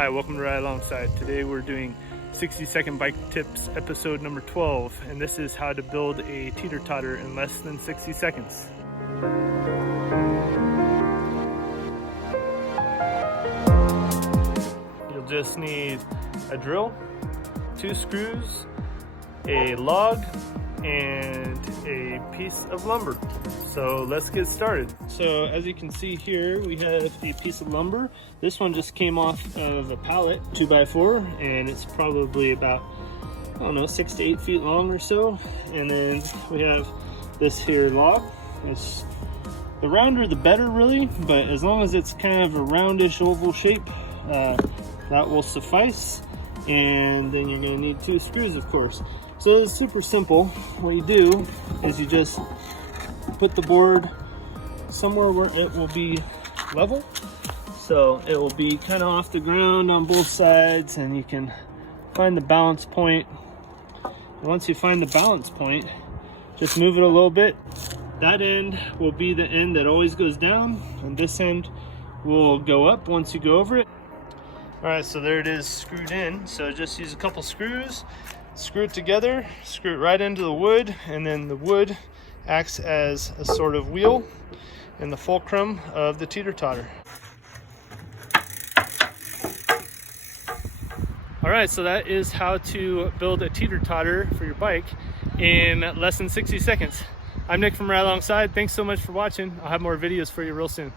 Hi, welcome to Ride Alongside. Today we're doing 60-second bike tips episode number 12, and this is how to build a teeter totter in less than 60 seconds. You'll just need a drill, 2 screws, a log, and a piece of lumber. So let's get started. So as you can see here, we have a piece of lumber. This one just came off of a pallet, 2x4, and it's probably about, I don't know, 6 to 8 feet long or so. And then we have this here log. It's the rounder the better, really, but as long as it's kind of a roundish oval shape, that will suffice. And then you're gonna need 2 screws, of course. So it's super simple. What you do is you just put the board somewhere where it will be level. So it will be kind of off the ground on both sides, and you can find the balance point. And once you find the balance point, just move it a little bit. That end will be the end that always goes down, and this end will go up once you go over it. All right, so there it is screwed in. So just use a couple screws, screw it together, screw it right into the wood, and then the wood acts as a sort of wheel in the fulcrum of the teeter totter. All right, so that is how to build a teeter totter for your bike in less than 60 seconds. I'm Nick from Ride Alongside. Thanks so much for watching. I'll have more videos for you real soon.